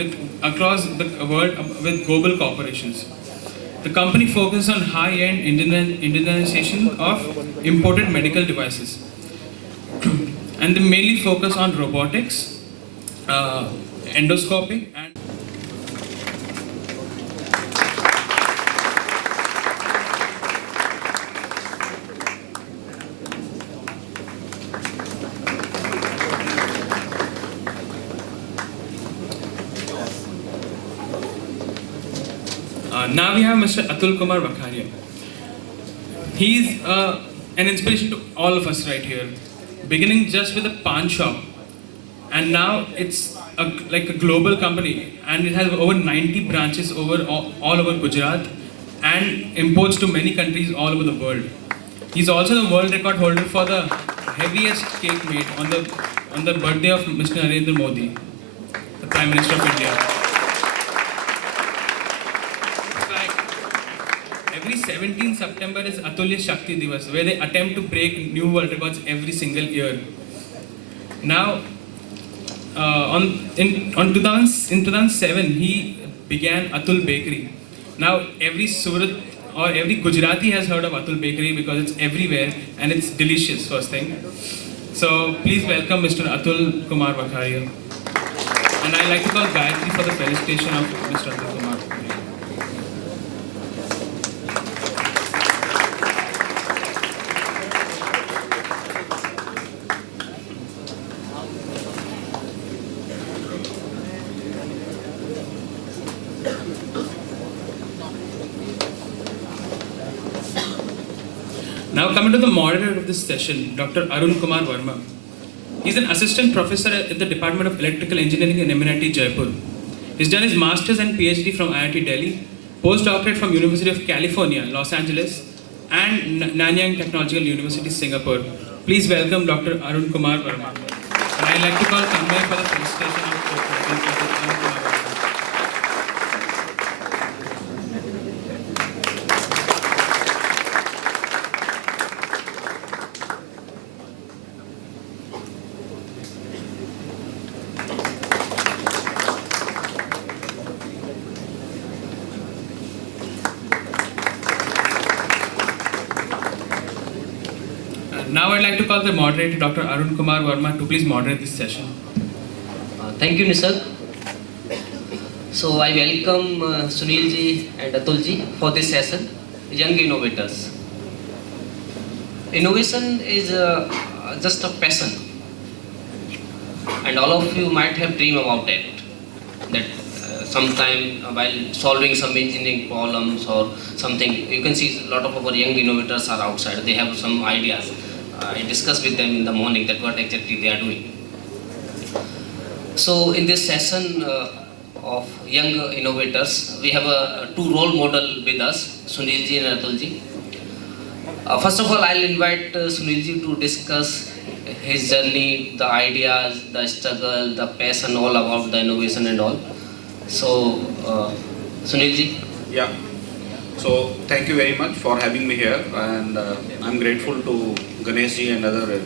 with across the world with global corporations. The company focuses on high-end indigenization of imported medical devices, and they mainly focus on robotics, endoscopy, and now we have Mr. Atul Kumar Vakharia. He's an inspiration to all of us right here. Beginning just with a pawn shop, and now it's like a global company, and it has over 90 branches over all over Gujarat, and imports to many countries all over the world. He's also the world record holder for the heaviest cake made on the birthday of Mr. Narendra Modi, the Prime Minister of India. Every 17th September is Atulya Shakti Divas, where they attempt to break new world records every single year. Now, in 2007, he began Atul Bakery. Now, every Surat or every Gujarati has heard of Atul Bakery because it's everywhere and it's delicious, first thing. So, please welcome Mr. Atul Kumar Vakharia. And I'd like to call Gayatri for the felicitation of Mr. Atul Kumar Vakharia. Now coming to the moderator of this session, Dr. Arun Kumar Verma. He's an assistant professor at the Department of Electrical Engineering in MNIT Jaipur. He's done his master's and PhD from IIT Delhi, postdoctorate from University of California, Los Angeles, and Nanyang Technological University, Singapore. Please welcome Dr. Arun Kumar Verma. And I'd like to call Tanmay for the felicitation of Dr. Arun Kumar Verma. Now I'd like to call the moderator, Dr. Arun Kumar Verma, to please moderate this session. Thank you, Nisarg. So I welcome Sunil ji and Atul ji for this session, Young Innovators. Innovation is just a passion, and all of you might have dreamed about it, that sometime while solving some engineering problems or something, you can see a lot of our young innovators are outside, they have some ideas. I discuss with them in the morning that what exactly they are doing. So in this session of young innovators, we have two role model with us, Sunil ji and Atul ji. First of all, I'll invite Sunil ji to discuss his journey, the ideas, the struggle, the passion, all about the innovation and all. So, Sunil ji. Yeah. So thank you very much for having me here, and I'm grateful to Ganesh ji and other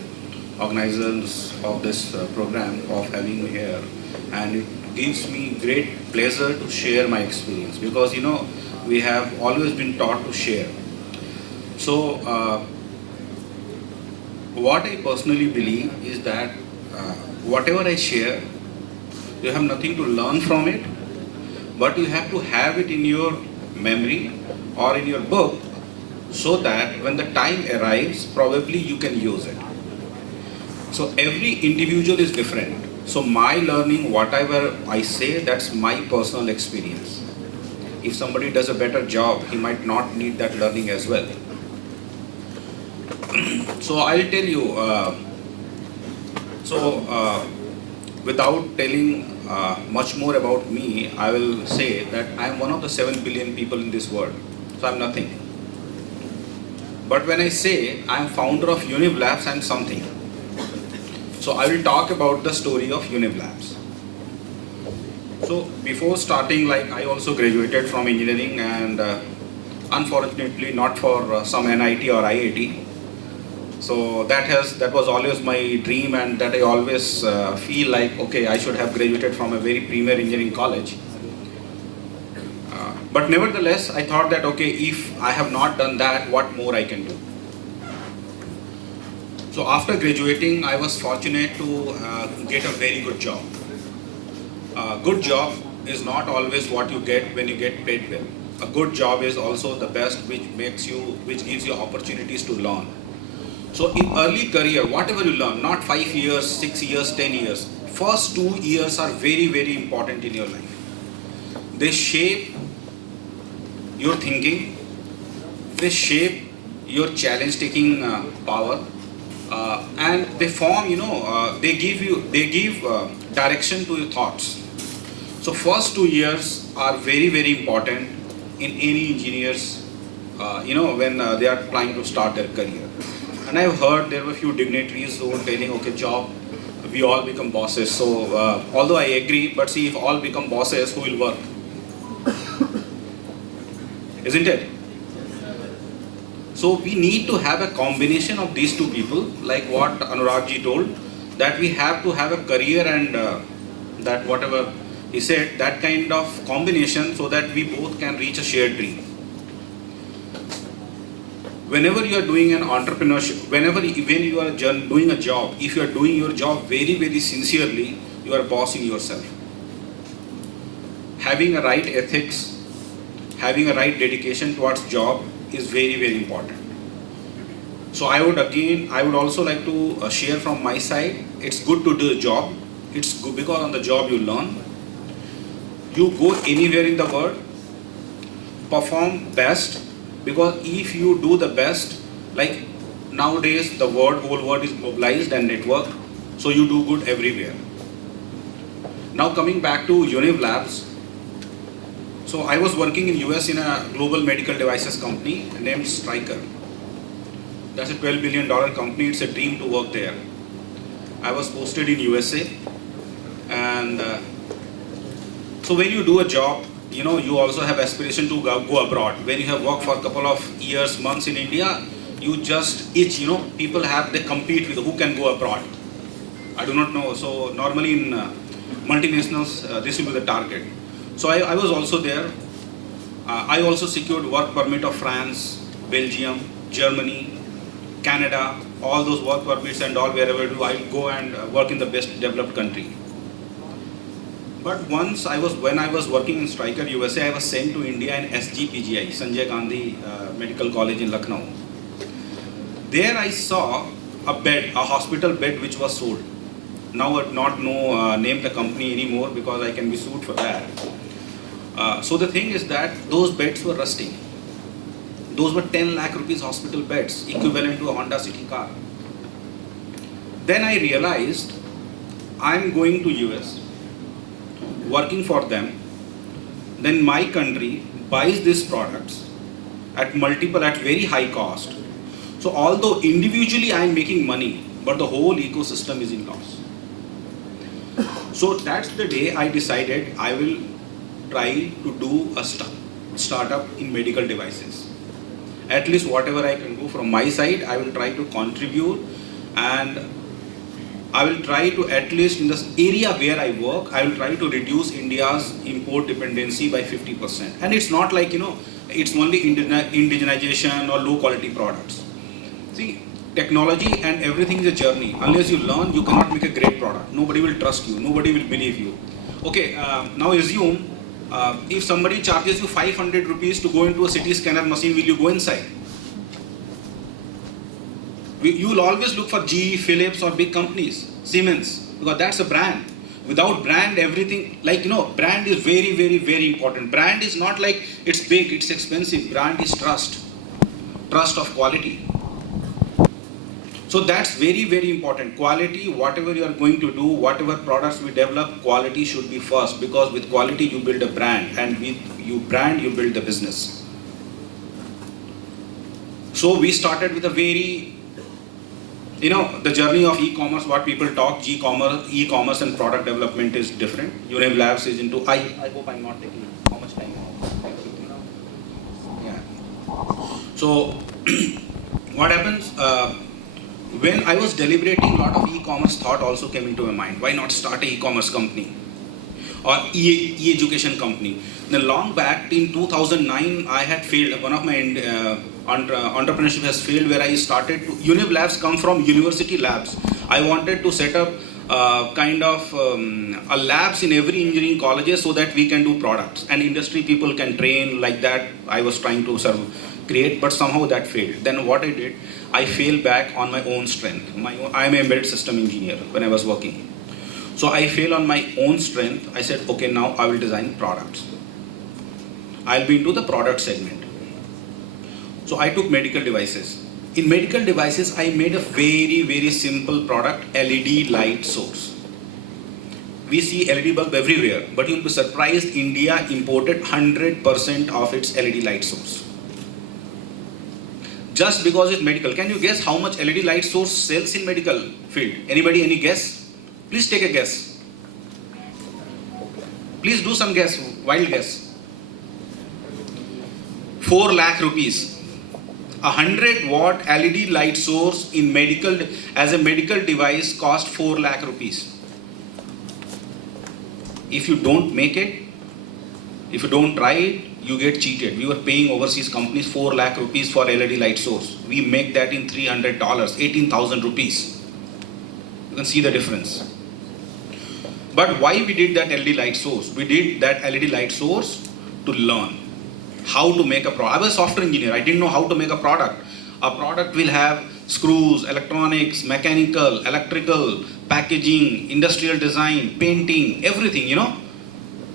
organizers of this program of having me here, and it gives me great pleasure to share my experience, because we have always been taught to share. So what I personally believe is that whatever I share, you have nothing to learn from it, but you have to have it in your memory or in your book, so that when the time arrives, probably you can use it. So every individual is different. So my learning, whatever I say, that's my personal experience. If somebody does a better job, he might not need that learning as well. So I'll tell you, without telling much more about me, I will say that I am one of the 7 billion people in this world. So I'm nothing. But when I say I am founder of Univ Labs, I am something. So I will talk about the story of Univ Labs. So before starting, I also graduated from engineering, and unfortunately not for some NIT or IIT. So that was always my dream, and that I always feel like, okay, I should have graduated from a very premier engineering college. But nevertheless, I thought that, okay, if I have not done that, what more I can do? So after graduating, I was fortunate to get a very good job. Good job is not always what you get when you get paid well. A good job is also the best, which gives you opportunities to learn. So in early career, whatever you learn, not 5 years, 6 years, 10 years, first 2 years are very, very important in your life. They shape your thinking, they shape your challenge taking power, and they form, they give direction to your thoughts. So first 2 years are very, very important in any engineers, when they are trying to start their career. And I've heard there were a few dignitaries who were telling, okay, job, we all become bosses. So although I agree, but see, if all become bosses, who will work? Isn't it? So we need to have a combination of these two people, like what Anurag ji told, that we have to have a career and that whatever he said, that kind of combination, so that we both can reach a shared dream. Whenever you are doing an entrepreneurship, when you are doing a job, if you are doing your job very, very sincerely, you are bossing yourself. Having a right ethics, having a right dedication towards job is very, very important. So I would also like to share from my side, it's good to do a job. It's good because on the job you learn. You go anywhere in the world, perform best, because if you do the best, like nowadays the whole world is mobilized and networked, so you do good everywhere. Now coming back to Univ Labs, so I was working in US in a global medical devices company named Stryker. That's a $12 billion company, it's a dream to work there. I was posted in USA, and so when you do a job, you also have aspiration to go abroad. When you have worked for a couple of years, months in India, you just itch, they compete with who can go abroad. I do not know. So normally in multinationals, this will be the target. So I was also there. I also secured work permit of France, Belgium, Germany, Canada, all those work permits and all, wherever I will go and work in the best developed country. But once when I was working in Stryker USA, I was sent to India in SGPGI, Sanjay Gandhi Medical College in Lucknow. There I saw a hospital bed which was sold. Now I would not name the company anymore because I can be sued for that. So the thing is that those beds were rusting. Those were 10 lakh rupees hospital beds, equivalent to a Honda City car. Then I realized I'm going to US, working for them, then my country buys these products at very high cost. So although individually I am making money, but the whole ecosystem is in loss. So that's the day I decided I will try to do a startup in medical devices. At least whatever I can do from my side, I will try to contribute, and I will try to, at least in this area where I work, I will try to reduce India's import dependency by 50%. And it's not like, it's only indigenization or low quality products. See, technology and everything is a journey. Unless you learn, you cannot make a great product. Nobody will trust you. Nobody will believe you. Okay, now assume if somebody charges you 500 rupees to go into a CT scanner machine, will you go inside? You will always look for GE, Philips or big companies, Siemens, because that's a brand. Without brand, everything, brand is very, very, very important. Brand is not like it's big, it's expensive. Brand is trust of quality. So that's very, very important. Quality, whatever you are going to do, whatever products we develop, quality should be first, because with quality you build a brand, and with you brand, you build the business. So we started with a very, the journey of e-commerce, what people talk, e-commerce and product development is different. Univ Labs is into, I hope I'm not taking how much time. Yeah. So what happens, when I was deliberating, a lot of e-commerce thought also came into my mind. Why not start an e-commerce company or e-education company? Then long back in 2009, I had failed. One of my entrepreneurship has failed, where I started to, Univ Labs come from university labs. I wanted to set up a labs in every engineering colleges so that we can do products and industry people can train like that. I was trying to create, but somehow that failed. Then what I did, I fell back on my own strength. I am an embedded system engineer when I was working. So I fail on my own strength. I said, okay, now I will design products. I'll be into the product segment. So I took medical devices. In medical devices, I made a very, very simple product, LED light source. We see LED bulb everywhere, but you'll be surprised, India imported 100% of its LED light source. Just because it's medical. Can you guess how much LED light source sells in medical field? Anybody, any guess? Please take a guess. Please do some guess, wild guess. 4 lakh rupees. 100 watt LED light source in medical, as a medical device, cost 4 lakh rupees. If you don't make it, if you don't try it, you get cheated. We were paying overseas companies 4 lakh rupees for LED light source. We make that in $300, 18,000 rupees. You can see the difference. But why we did that LED light source? We did that LED light source to learn how to make a product. I was a software engineer. I didn't know how to make a product. A product will have screws, electronics, mechanical, electrical, packaging, industrial design, painting, everything, you know.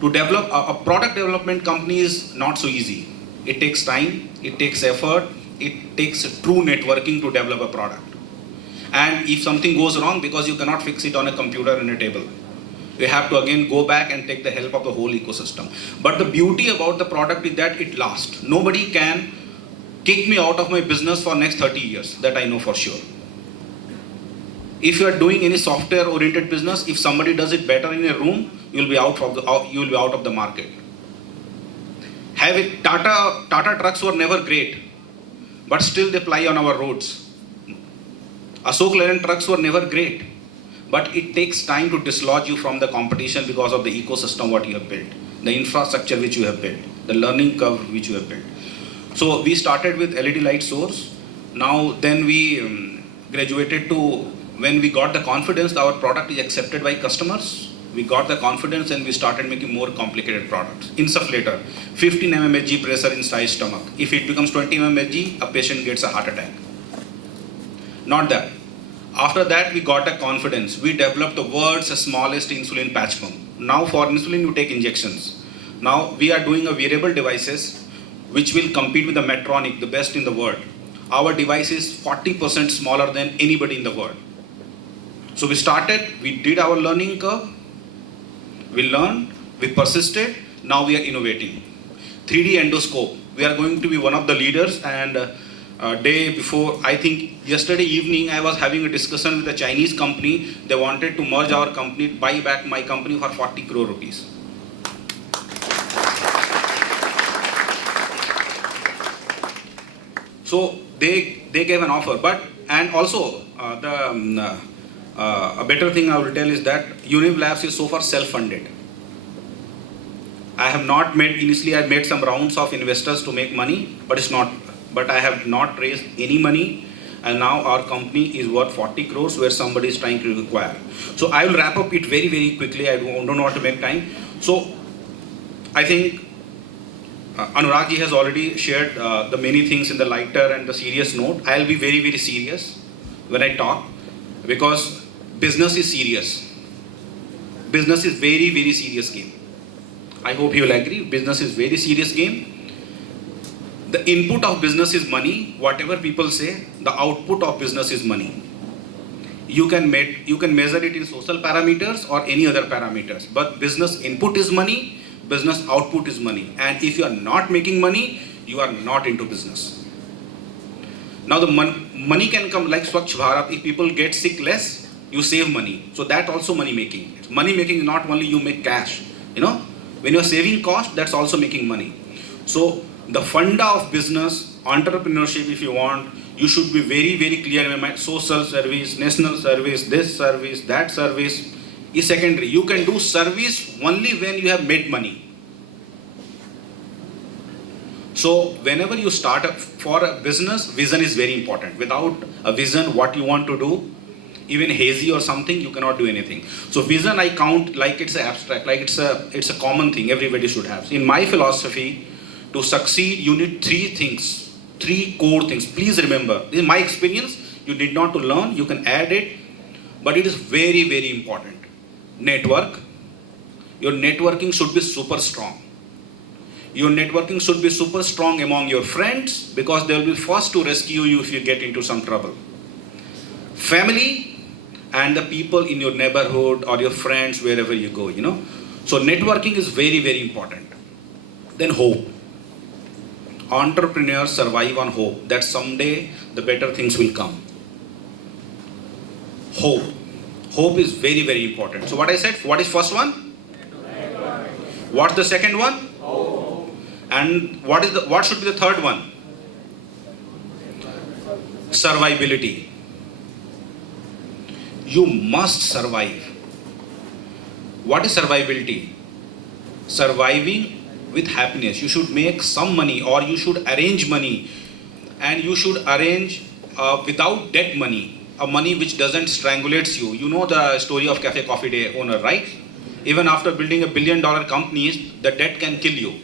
To develop a product development company is not so easy. It takes time, it takes effort, it takes true networking to develop a product. And if something goes wrong, because you cannot fix it on a computer and a table, you have to again go back and take the help of the whole ecosystem. But the beauty about the product is that it lasts. Nobody can kick me out of my business for next 30 years, that I know for sure. If you are doing any software oriented business, if somebody does it better in a room, you will be out of the market. Tata trucks were never great, but still they ply on our roads. Ashok Leyland trucks were never great, but it takes time to dislodge you from the competition because of the ecosystem what you have built, the infrastructure which you have built, the learning curve which you have built. So we started with LED light source. Now then we graduated to, when we got the confidence our product is accepted by customers, we got the confidence and we started making more complicated products. Insufflator, 15 mmHg pressure inside stomach. If it becomes 20 mmHg, a patient gets a heart attack. Not that. After that, we got a confidence. We developed the world's smallest insulin patch pump. Now for insulin, you take injections. Now we are doing a wearable devices which will compete with the Medtronic, the best in the world. Our device is 40% smaller than anybody in the world. So we started, we did our learning curve, we learned, we persisted, now we are innovating. 3D endoscope, we are going to be one of the leaders, and day before, I think yesterday evening, I was having a discussion with a Chinese company. They wanted to merge our company, buy back my company for 40 crore rupees. So they gave an offer, but, and also a better thing I will tell is that Univ Labs is so far self-funded. I have not made, initially I made some rounds of investors to make money, but I have not raised any money, and now our company is worth 40 crores where somebody is trying to acquire. So I will wrap up it very, very quickly. I don't want to make time. So I think Anurag ji has already shared the many things in the lighter and the serious note. I'll be very, very serious when I talk, because business is serious. Business is very, very serious game. I hope you will agree. Business is very serious game. The input of business is money. Whatever people say, the output of business is money. You can measure it in social parameters or any other parameters. But business input is money, business output is money. And if you are not making money, you are not into business. Now the money can come like Swachh Bharat. If people get sick less, you save money. So that also money making. Money making is not only you make cash. You know, when you are saving cost, that's also making money. So the funda of business entrepreneurship, if you want, you should be very, very clear in your mind. Social service, national service, this service, that service is secondary. You can do service only when you have made money. So whenever you start up for a business, vision is very important. Without a vision, what you want to do, even hazy or something, you cannot do anything. So vision I count like it's abstract, like it's a common thing everybody should have. In my philosophy, to succeed, you need three things, three core things. Please remember, this is my experience. You need not to learn, you can add it, but it is very, very important. Network. Your networking should be super strong. Your networking should be super strong among your friends, because they will be first to rescue you if you get into some trouble. Family and the people in your neighborhood or your friends, wherever you go, you know. So networking is very, very important. Then hope. Entrepreneurs survive on hope that someday the better things will come. Hope. Hope is very, very important. So what I said, what is first one? What's the second one? And what should be the third one? Survivability. You must survive. What is survivability? Surviving with happiness. You should make some money, or you should arrange money, and you should arrange without debt money, a money which doesn't strangulates you. You know the story of Cafe Coffee Day owner, right? Even after building $1 billion companies, the debt can kill you.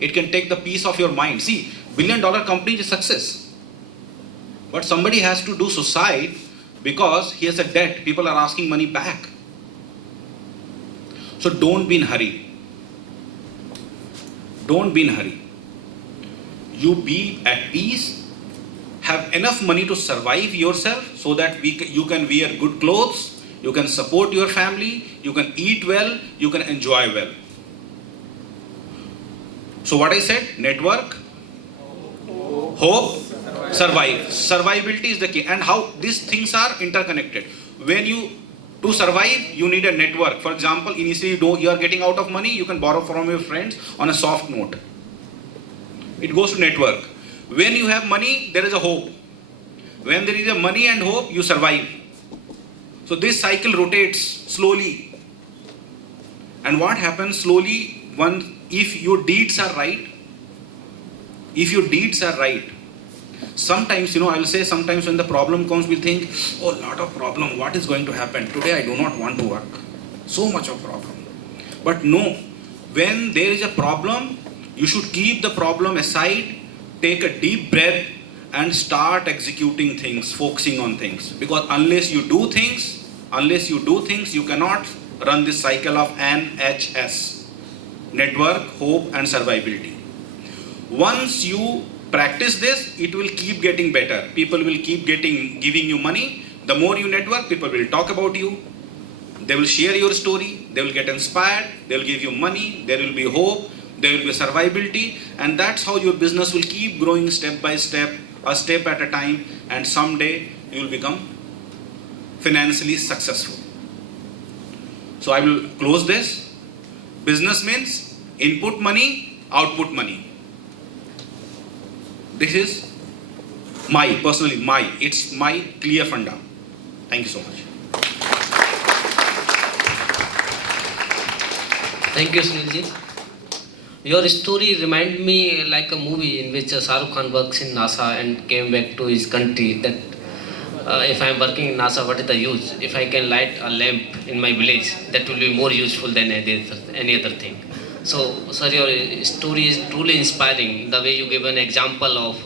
It can take the peace of your mind. See, $1 billion company is a success. But somebody has to do suicide because he has a debt. People are asking money back. So don't be in hurry. Don't be in hurry. You be at peace. Have enough money to survive yourself so that you can wear good clothes, you can support your family, you can eat well, you can enjoy well. So what I said, network, hope, survive. Survivability is the key. And how these things are interconnected. To survive, you need a network. For example, initially you are getting out of money, you can borrow from your friends on a soft note. It goes to network. When you have money, there is a hope. When there is a money and hope, you survive. So this cycle rotates slowly. And what happens slowly, if your deeds are right, sometimes, I will say, sometimes when the problem comes, we think, oh, lot of problem, what is going to happen? Today I do not want to work. So much of problem. But no, when there is a problem, you should keep the problem aside, take a deep breath, and start executing things, focusing on things. Because unless you do things, you cannot run this cycle of NHS. Network, hope, and survivability. Once you practice this, it will keep getting better. People will keep giving you money. The more you network, people will talk about you. They will share your story. They will get inspired. They will give you money. There will be hope. There will be survivability. And that's how your business will keep growing step by step, a step at a time. And someday you will become financially successful. So I will close this. Business means input money, output money. This is it's my clear funda. Thank you so much. Thank you, Sunilji. Your story reminds me like a movie in which Shah Rukh Khan works in NASA and came back to his country. That if I am working in NASA, what is the use? If I can light a lamp in my village, that will be more useful than any other thing. So, sir, your story is truly inspiring. The way you gave an example of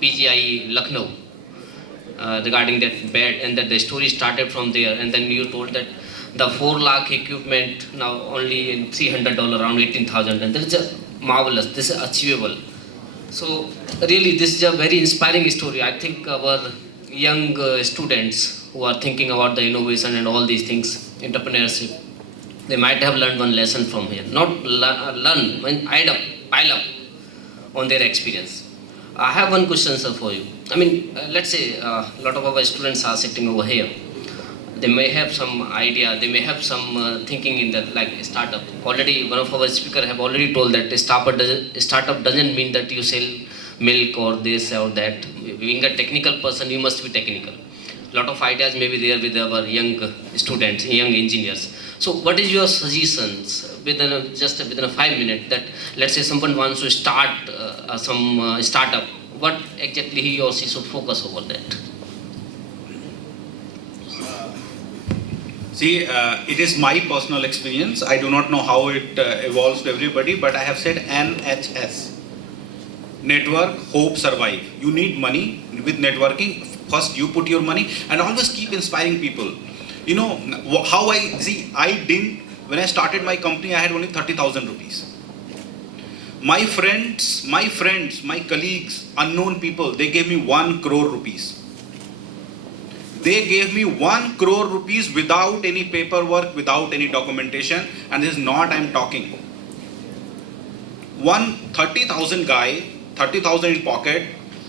PGI Lucknow regarding that bed, and that the story started from there, and then you told that the 4 lakh equipment now only in $300, around 18,000, and that is a marvelous. This is achievable. So, really, this is a very inspiring story. I think our young students who are thinking about the innovation and all these things, entrepreneurship, they might have learned one lesson from here. Not learn, pile up on their experience. I have one question, sir, for you. I mean, let's say a lot of our students are sitting over here. They may have some idea, they may have some thinking in that, like startup. Already, one of our speakers have already told that a startup doesn't mean that you sell milk or this or that. Being a technical person, you must be technical. Lot of ideas may be there with our young students, young engineers. So what is your suggestions within a 5 minute that let's say someone wants to start some startup, what exactly he or she should focus over that? See, it is my personal experience. I do not know how it evolves to everybody, but I have said NHS. Network, hope, survive. You need money with networking. First, you put your money and always keep inspiring people. You know, how when I started my company, I had only 30,000 rupees. My friends, my colleagues, unknown people, they gave me 1 crore rupees. They gave me 1 crore rupees without any paperwork, without any documentation, and this is not I'm talking. One 30,000 guy, 30,000 in pocket,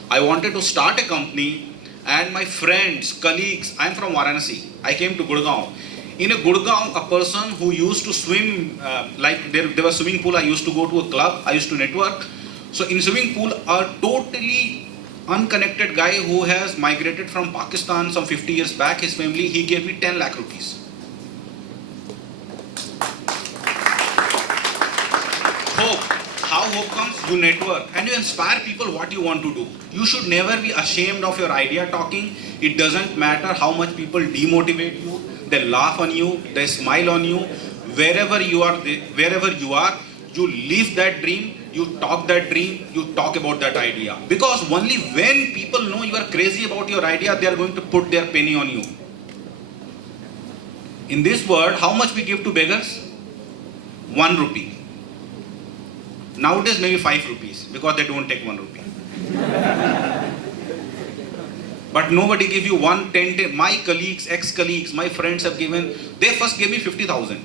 I wanted to start a company, and my friends, colleagues, I'm from Varanasi, I came to Gurgaon. In a Gurgaon, a person who used to swim, like there was swimming pool, I used to go to a club, I used to network. So in swimming pool, a totally unconnected guy who has migrated from Pakistan some 50 years back, his family, he gave me 10 lakh rupees. Hope. How hope comes? You network and you inspire people what you want to do. You should never be ashamed of your idea talking. It doesn't matter how much people demotivate you, they laugh on you, they smile on you. Wherever you are, you live that dream, you talk that dream, you talk about that idea. Because only when people know you are crazy about your idea, they are going to put their penny on you. In this world, how much we give to beggars? 1 rupee. Nowadays maybe 5 rupees because they don't take 1 rupee. But nobody give you 10. My colleagues, ex-colleagues, my friends have given, they first gave me 50,000.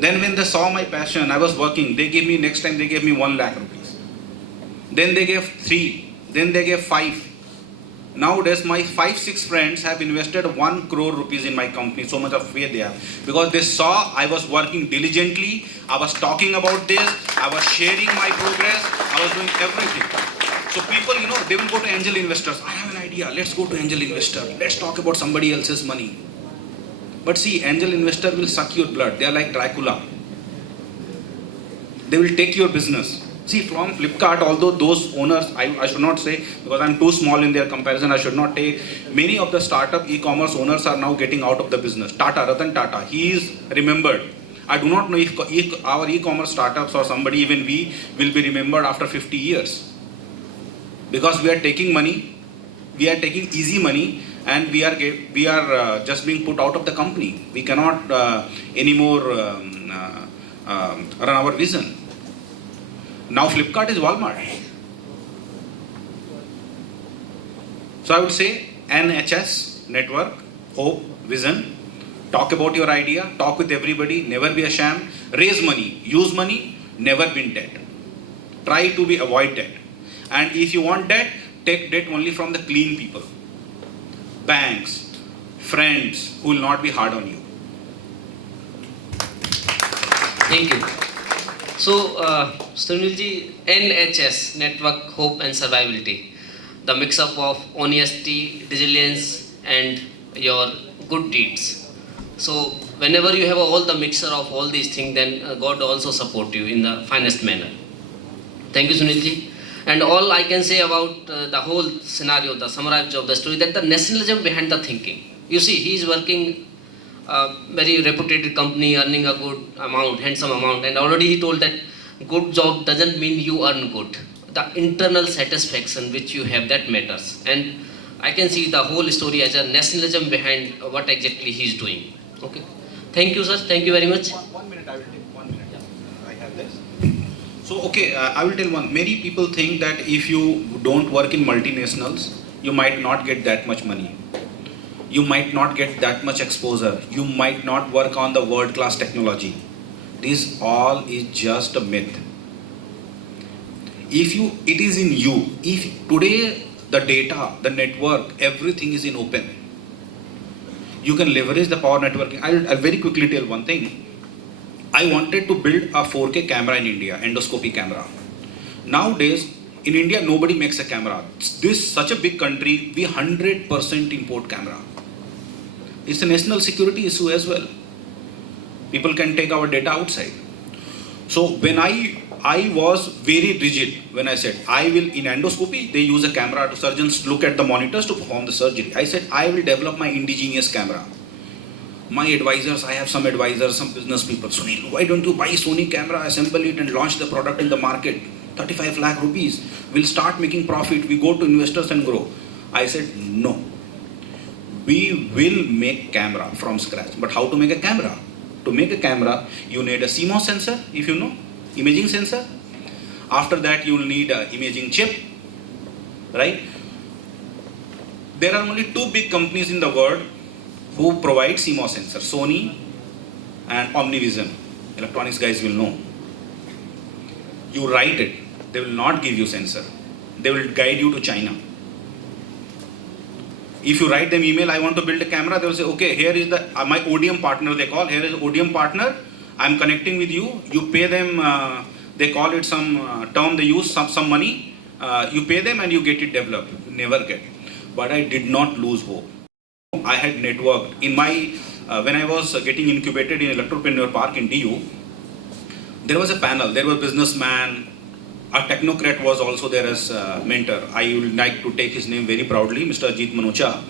Then when they saw my passion, I was working, next time they gave me 1 lakh rupees. Then they gave 3, then they gave 5. Nowadays my 5-6 friends have invested 1 crore rupees in my company, so much of faith they have. Because they saw I was working diligently, I was talking about this, I was sharing my progress, I was doing everything. So people, they will go to angel investors. I have an idea, let's go to angel investor, let's talk about somebody else's money. But see, angel investor will suck your blood. They are like Dracula. They will take your business. See, from Flipkart, although those owners, I should not say, because I'm too small in their comparison, I should not take. Many of the startup e-commerce owners are now getting out of the business. Ratan Tata, he is remembered. I do not know if our e-commerce startups or somebody, even we, will be remembered after 50 years. Because we are taking money, we are taking easy money, and we are just being put out of the company. We cannot anymore run our vision. Now Flipkart is Walmart. So I would say NHS, network, hope, vision. Talk about your idea, talk with everybody, never be ashamed. Raise money, use money, never be in debt. Try to avoid debt. And if you want debt, take debt only from the clean people. Banks, friends who will not be hard on you. Thank you. So, Sunilji, NHS, Network, Hope and Survivability, the mix-up of honesty, resilience and your good deeds. So, whenever you have all the mixture of all these things, then God also support you in the finest manner. Thank you, Sunilji. And all I can say about the whole scenario, the summary of the story, that the nationalism behind the thinking. You see, he is working a very reputed company, earning a good amount, handsome amount, and already he told that good job doesn't mean you earn good. The internal satisfaction which you have, that matters. And I can see the whole story as a nationalism behind what exactly he is doing. Okay. Thank you, sir. Thank you very much. 1 minute, I will take 1 minute. I have this. So, okay, I will tell one. Many people think that if you don't work in multinationals, you might not get that much money. You might not get that much exposure. You might not work on the world-class technology. This all is just a myth. It is in you. If today the data, the network, everything is in open, you can leverage the power networking. I'll very quickly tell one thing. I wanted to build a 4K camera in India, endoscopy camera. Nowadays, In India, nobody makes a camera. This such a big country, we 100% import camera. It's a national security issue as well. People can take our data outside. So when I was very rigid when I said I will, in endoscopy they use a camera to surgeons look at the monitors to perform the surgery. I said I will develop my indigenous camera. My advisors, I have some advisors, some business people. Sunil, why don't you buy Sony camera, assemble it and launch the product in the market? 35 lakh rupees. We'll start making profit. We go to investors and grow. I said no. We will make camera from scratch. But how to make a camera? To make a camera, you need a CMOS sensor, if you know, imaging sensor. After that, you will need an imaging chip, right? There are only two big companies in the world who provide CMOS sensor, Sony and Omnivision. Electronics guys will know. You write it, they will not give you sensor. They will guide you to China. If you write them email, I want to build a camera, they will say, okay, here is the my ODM partner they call, here is ODM partner, I'm connecting with you, you pay them, they call it some term they use, some money, you pay them and you get it developed, never get. But I did not lose hope. I had networked. In my, when I was getting incubated in Electropreneur Park in DU, there was a panel, there was a businessman, a technocrat was also there as a mentor. I would like to take his name very proudly, Mr. Ajit Manocha.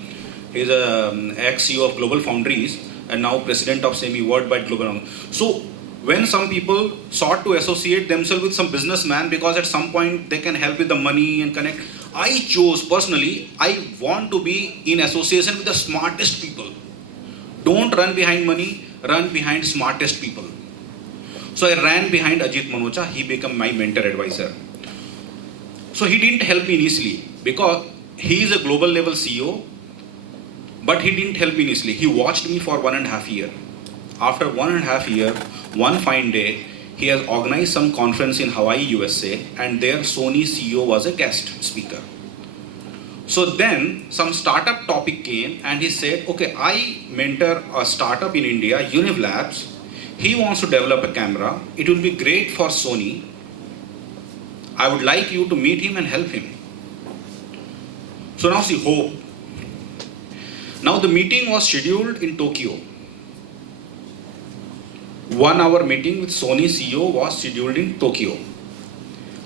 He is an ex-CEO of Global Foundries and now president of SEMI Worldwide Global. So when some people sought to associate themselves with some businessman because at some point they can help with the money and connect, I chose personally, I want to be in association with the smartest people. Don't run behind money, run behind smartest people. So I ran behind Ajit Manocha, he became my mentor advisor. So he didn't help me initially because he is a global level CEO, but he didn't help me initially. He watched me for 1.5 years. After 1.5 years, one fine day, he has organized some conference in Hawaii, USA, and there Sony CEO was a guest speaker. So then some startup topic came and he said, okay, I mentor a startup in India, Univ Labs. He wants to develop a camera. It will be great for Sony. I would like you to meet him and help him. So now see hope. Now the meeting was scheduled in Tokyo. 1 hour meeting with Sony CEO was scheduled in Tokyo.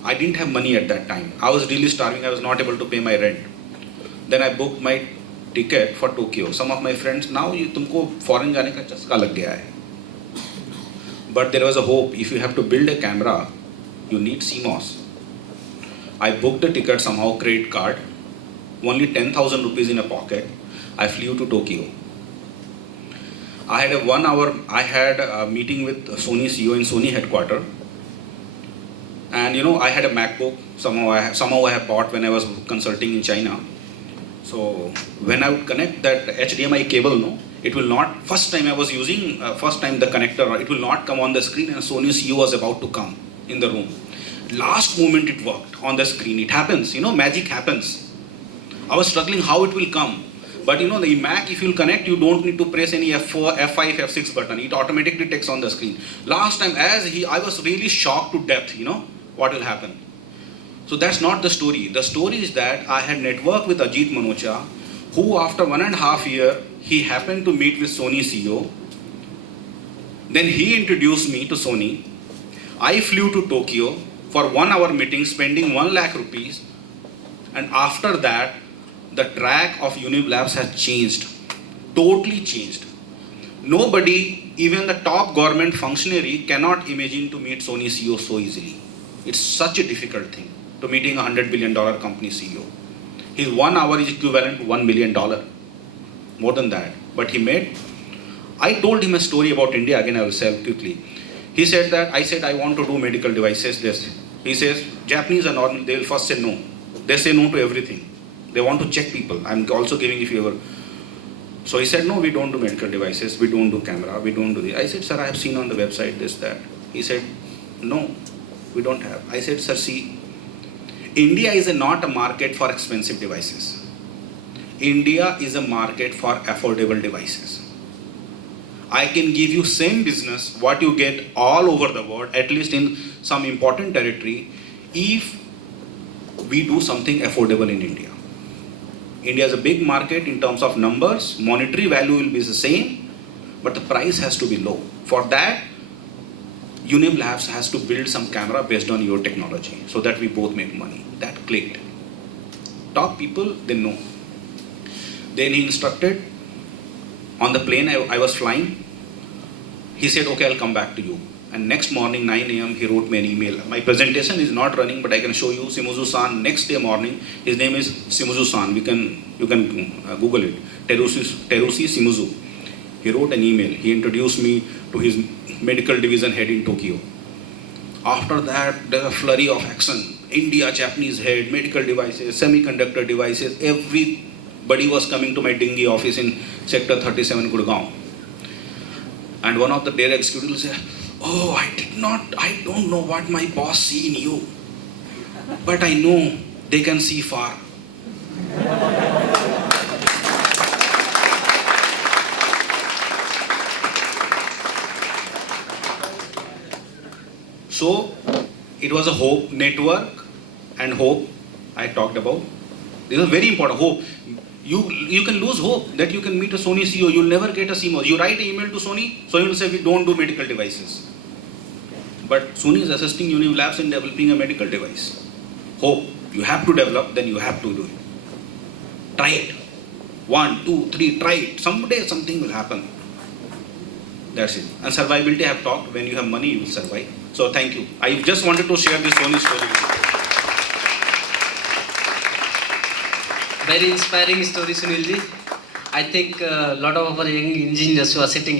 I didn't have money at that time. I was really starving. I was not able to pay my rent. Then I booked my ticket for Tokyo. Some of my friends, now you तुमको foreign जाने का चस्का लग गया है. But there was a hope. If you have to build a camera, you need CMOS. I booked the ticket somehow, credit card, only 10,000 rupees in a pocket. I flew to Tokyo. I had I had a meeting with Sony CEO in Sony headquarters. And you know, I had a MacBook, somehow I have bought when I was consulting in China. So when I would connect that HDMI cable, no, it will not, first time I was using, first time the connector, it will not come on the screen and Sony CEO was about to come in the room. Last moment it worked on the screen. It happens, you know, magic happens. I was struggling how it will come. But you know, the Mac, if you'll connect, you don't need to press any F4, F5, F6 button. It automatically takes on the screen. Last time, I was really shocked to death, you know, what will happen. So that's not the story. The story is that I had networked with Ajit Manocha, who after 1.5 years, he happened to meet with Sony CEO. Then he introduced me to Sony. I flew to Tokyo for 1 hour meeting, spending 1 lakh rupees. And after that, the track of Univ Labs has changed, totally changed. Nobody, even the top government functionary, cannot imagine to meet Sony CEO so easily. It's such a difficult thing to meeting a $100 billion company CEO. His 1 hour is equivalent to $1 million, more than that. But he made, I told him a story about India, again I will say quickly. He said that, I said I want to do medical devices, this. He says, Japanese are normal, they will first say no. They say no to everything. They want to check people. I'm also giving if you ever. So he said, no, we don't do medical devices, we don't do camera, we don't do this. I said, sir, I have seen on the website this, that. He said, no, we don't have. I said, sir, see, India is not a market for expensive devices. India is a market for affordable devices. I can give you same business, what you get all over the world, at least in some important territory, if we do something affordable in India. India is a big market in terms of numbers, monetary value will be the same, but the price has to be low. For that, Univ Labs has to build some camera based on your technology so that we both make money. That clicked. Top people, they know. Then he instructed, on the plane I was flying, he said, okay, I'll come back to you. And next morning, 9 a.m., he wrote me an email. My presentation is not running, but I can show you Shimizu-san. Next day morning, his name is Shimizu-san. You can Google it. Terushi Shimizu. He wrote an email. He introduced me to his medical division head in Tokyo. After that, there's a flurry of action. India, Japanese head, medical devices, semiconductor devices. Everybody was coming to my dingy office in Sector 37, Gurgaon. And one of the data executives said, oh, I don't know what my boss see in you, but I know they can see far. So it was a hope network and hope I talked about. This is very important. Hope. You can lose hope that you can meet a Sony CEO. You'll never get a CMO. You write an email to Sony, Sony will say we don't do medical devices. But Sony is assisting Univ Labs in developing a medical device. Hope. You have to develop, then you have to do it. Try it. 1, 2, 3, try it. Someday something will happen. That's it. And survivability I have talked. When you have money, you will survive. So thank you. I just wanted to share this Sony story with you. Very inspiring story, Sunilji. I think a lot of our young engineers who are sitting